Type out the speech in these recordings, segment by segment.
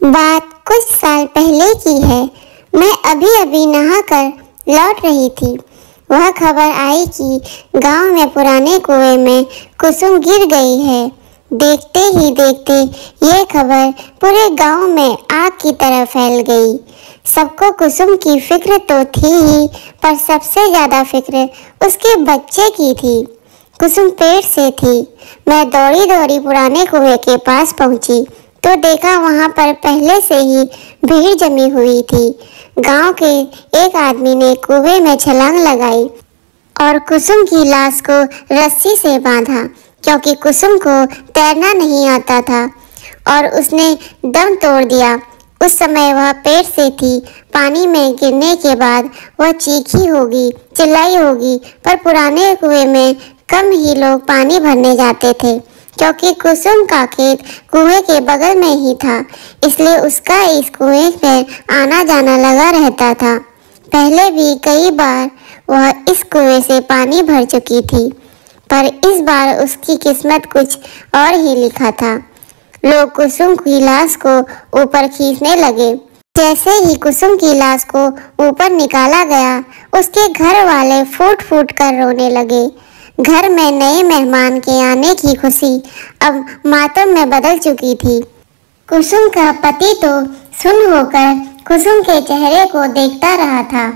बात कुछ साल पहले की है। मैं अभी अभी नहाकर लौट रही थी। वह खबर आई कि गांव में पुराने कुएं में कुसुम गिर गई है। देखते ही देखते यह खबर पूरे गांव में आग की तरह फैल गई। सबको कुसुम की फिक्र तो थी ही, पर सबसे ज़्यादा फिक्र उसके बच्चे की थी। कुसुम पेट से थी। मैं दौड़ी दौड़ी पुराने कुएं के पास पहुंची तो देखा वहां पर पहले से ही भीड़ जमी हुई थी। गांव के एक आदमी ने कुएं में छलांग लगाई और कुसुम की लाश को रस्सी से बांधा, क्योंकि कुसुम को तैरना नहीं आता था और उसने दम तोड़ दिया। उस समय वह पेट से थी। पानी में गिरने के बाद वह चीखी होगी, चिल्लाई होगी, पर पुराने कुएं में कम ही लोग पानी भरने जाते थे, क्योंकि कुसुम का खेत कुएं के बगल में ही था। इसलिए उसका इस कुएं पर आना जाना लगा रहता था। पहले भी कई बार वह इस कुएं से पानी भर चुकी थी, पर इस बार उसकी किस्मत कुछ और ही लिखा था। लोग कुसुम की लाश को ऊपर खींचने लगे। जैसे ही कुसुम की लाश को ऊपर निकाला गया, उसके घर वाले फूट फूट कर रोने लगे। घर में नए मेहमान के आने की खुशी अब मातम में बदल चुकी थी। कुसुम का पति तो सुन्न होकर कुसुम के चेहरे को देखता रहा था।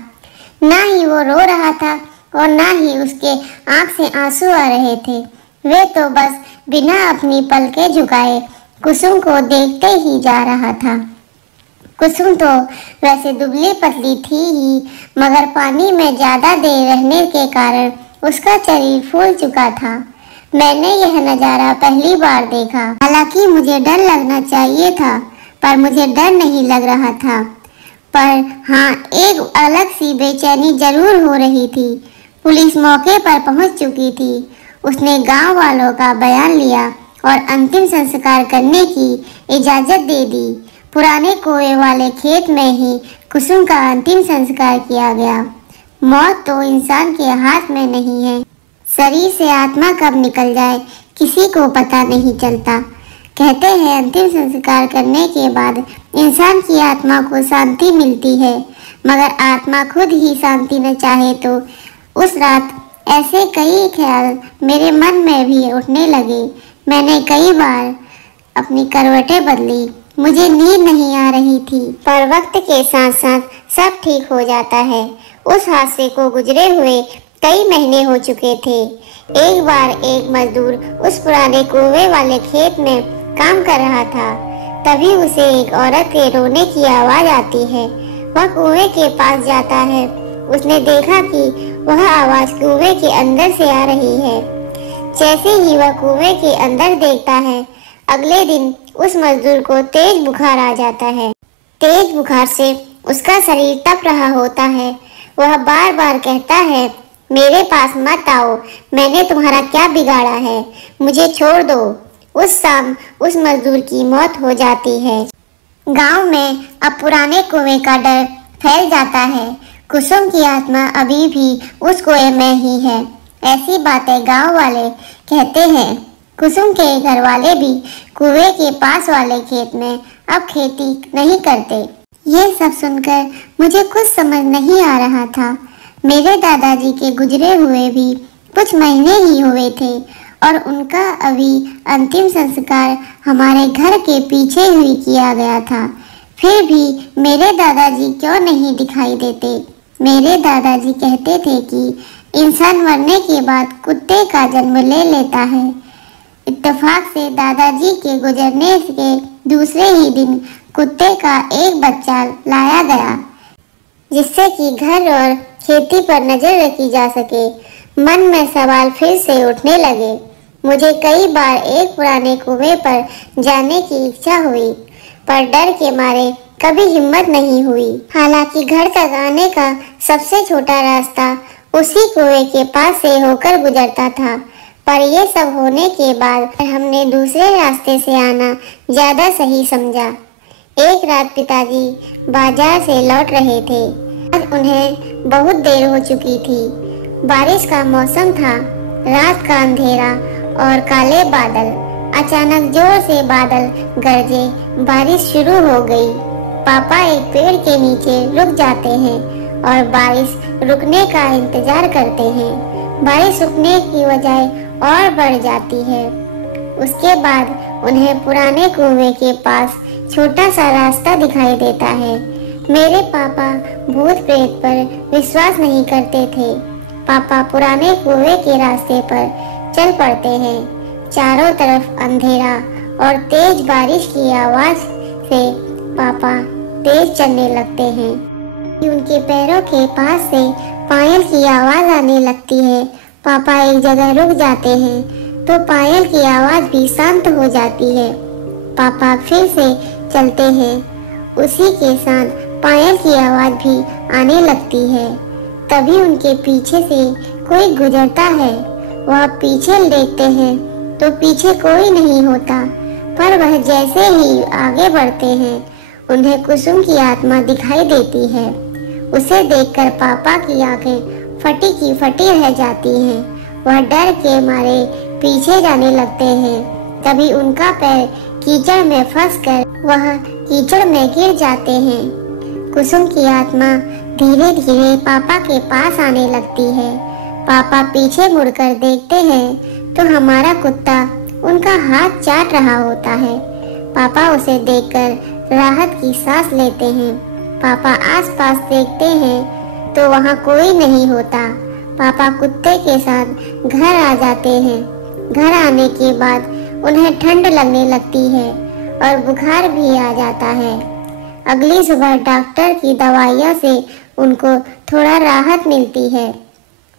ना ही वो रो रहा था और ना ही उसके आंख से आंसू आ रहे थे। वे तो बस बिना अपनी पलकें झुकाए कुसुम को देखते ही जा रहा था। कुसुम तो वैसे दुबली पतली थी ही, मगर पानी में ज्यादा देर रहने के कारण उसका शरीर फूल चुका था। मैंने यह नज़ारा पहली बार देखा। हालांकि मुझे डर लगना चाहिए था, पर मुझे डर नहीं लग रहा था। पर हाँ, एक अलग सी बेचैनी जरूर हो रही थी। पुलिस मौके पर पहुंच चुकी थी। उसने गांव वालों का बयान लिया और अंतिम संस्कार करने की इजाज़त दे दी। पुराने कुएं वाले खेत में ही कुसुम का अंतिम संस्कार किया गया। मौत तो इंसान के हाथ में नहीं है। शरीर से आत्मा कब निकल जाए किसी को पता नहीं चलता। कहते हैं अंतिम संस्कार करने के बाद इंसान की आत्मा को शांति मिलती है, मगर आत्मा खुद ही शांति न चाहे तो उस रात ऐसे कई ख्याल मेरे मन में भी उठने लगे। मैंने कई बार अपनी करवटें बदली। मुझे नींद नहीं आ रही थी, पर वक्त के साथ साथ सब ठीक हो जाता है। उस हादसे को गुजरे हुए कई महीने हो चुके थे। एक बार एक मजदूर उस पुराने कुएं वाले खेत में काम कर रहा था। तभी उसे एक औरत के रोने की आवाज आती है। वह कुएं के पास जाता है। उसने देखा कि वह आवाज कुएं के अंदर से आ रही है। जैसे ही वह कुएं के अंदर देखता है, अगले दिन उस मजदूर को तेज बुखार आ जाता है। तेज बुखार से उसका शरीर तप रहा होता है। वह बार बार कहता है, मेरे पास मत आओ, मैंने तुम्हारा क्या बिगाड़ा है, मुझे छोड़ दो। उस शाम उस मजदूर की मौत हो जाती है। गांव में अब पुराने कुएं का डर फैल जाता है। कुसुम की आत्मा अभी भी उस कुएं में ही है। ऐसी बातें गांव वाले कहते हैं। कुसुम के घर वाले भी कुएं के पास वाले खेत में अब खेती नहीं करते। ये सब सुनकर मुझे कुछ समझ नहीं आ रहा था। मेरे दादाजी के गुजरे हुए भी कुछ महीने ही हुए थे और उनका अभी अंतिम संस्कार हमारे घर के पीछे ही किया गया था। फिर भी मेरे दादाजी क्यों नहीं दिखाई देते। मेरे दादाजी कहते थे कि इंसान मरने के बाद कुत्ते का जन्म ले लेता है। इत्तेफाक से दादाजी के गुजरने के दूसरे ही दिन कुत्ते का एक बच्चा लाया गया, जिससे कि घर और खेती पर नजर रखी जा सके। मन में सवाल फिर से उठने लगे। मुझे कई बार एक पुराने कुएं पर जाने की इच्छा हुई, पर डर के मारे कभी हिम्मत नहीं हुई। हालांकि घर तक आने का सबसे छोटा रास्ता उसी कुएं के पास से होकर गुजरता था, पर यह सब होने के बाद हमने दूसरे रास्ते से आना ज्यादा सही समझा। एक रात पिताजी बाजार से लौट रहे थे। आज उन्हें बहुत देर हो चुकी थी। बारिश का मौसम था। रात का अंधेरा और काले बादल अचानक जोर से बादल गरजे, बारिश शुरू हो गई। पापा एक पेड़ के नीचे रुक जाते हैं और बारिश रुकने का इंतजार करते हैं। बारिश रुकने की बजाय और बढ़ जाती है। उसके बाद उन्हें पुराने कुएं के पास छोटा सा रास्ता दिखाई देता है। मेरे पापा भूत प्रेत पर विश्वास नहीं करते थे। पापा पुराने कुएं के रास्ते पर चल पड़ते हैं। चारों तरफ अंधेरा और तेज बारिश की आवाज से पापा तेज चलने लगते हैं। उनके पैरों के पास से पायल की आवाज आने लगती है। पापा एक जगह रुक जाते हैं तो पायल की आवाज भी शांत हो जाती है। पापा फिर से चलते हैं। उसी के साथ पायल की आवाज भी आने लगती है। तभी उनके पीछे से कोई गुजरता है। वह पीछे देखते हैं तो पीछे कोई नहीं होता, पर वह जैसे ही आगे बढ़ते हैं उन्हें कुसुम की आत्मा दिखाई देती है। उसे देखकर पापा की आंखें फटी की फटी रह जाती हैं। वह डर के मारे पीछे जाने लगते हैं। तभी उनका पैर कीचड़ में फंसकर वह कीचड़ में गिर जाते हैं। कुसुम की आत्मा धीरे धीरे पापा के पास आने लगती है। पापा पीछे मुड़कर देखते हैं तो हमारा कुत्ता उनका हाथ चाट रहा होता है। पापा उसे देखकर राहत की सांस लेते हैं। पापा आसपास देखते हैं तो वहाँ कोई नहीं होता। पापा कुत्ते के साथ घर आ जाते हैं। घर आने के बाद उन्हें ठंड लगने लगती है और बुखार भी आ जाता है। अगली सुबह डॉक्टर की दवाइयों से उनको थोड़ा राहत मिलती है।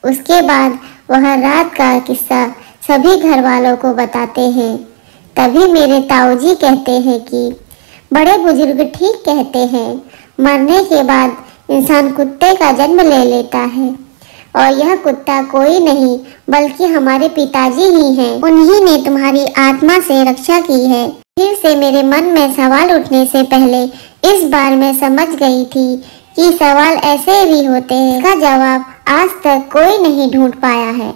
उसके बाद वह रात का किस्सा सभी घर वालों को बताते हैं। तभी मेरे ताऊजी कहते हैं कि बड़े बुजुर्ग ठीक कहते हैं, मरने के बाद इंसान कुत्ते का जन्म ले लेता है और यह कुत्ता कोई नहीं बल्कि हमारे पिताजी ही हैं। उन्हीं ने तुम्हारी आत्मा से रक्षा की है। फिर से मेरे मन में सवाल उठने से पहले इस बार मैं समझ गई थी कि सवाल ऐसे भी होते हैं। इसका जवाब आज तक कोई नहीं ढूंढ पाया है।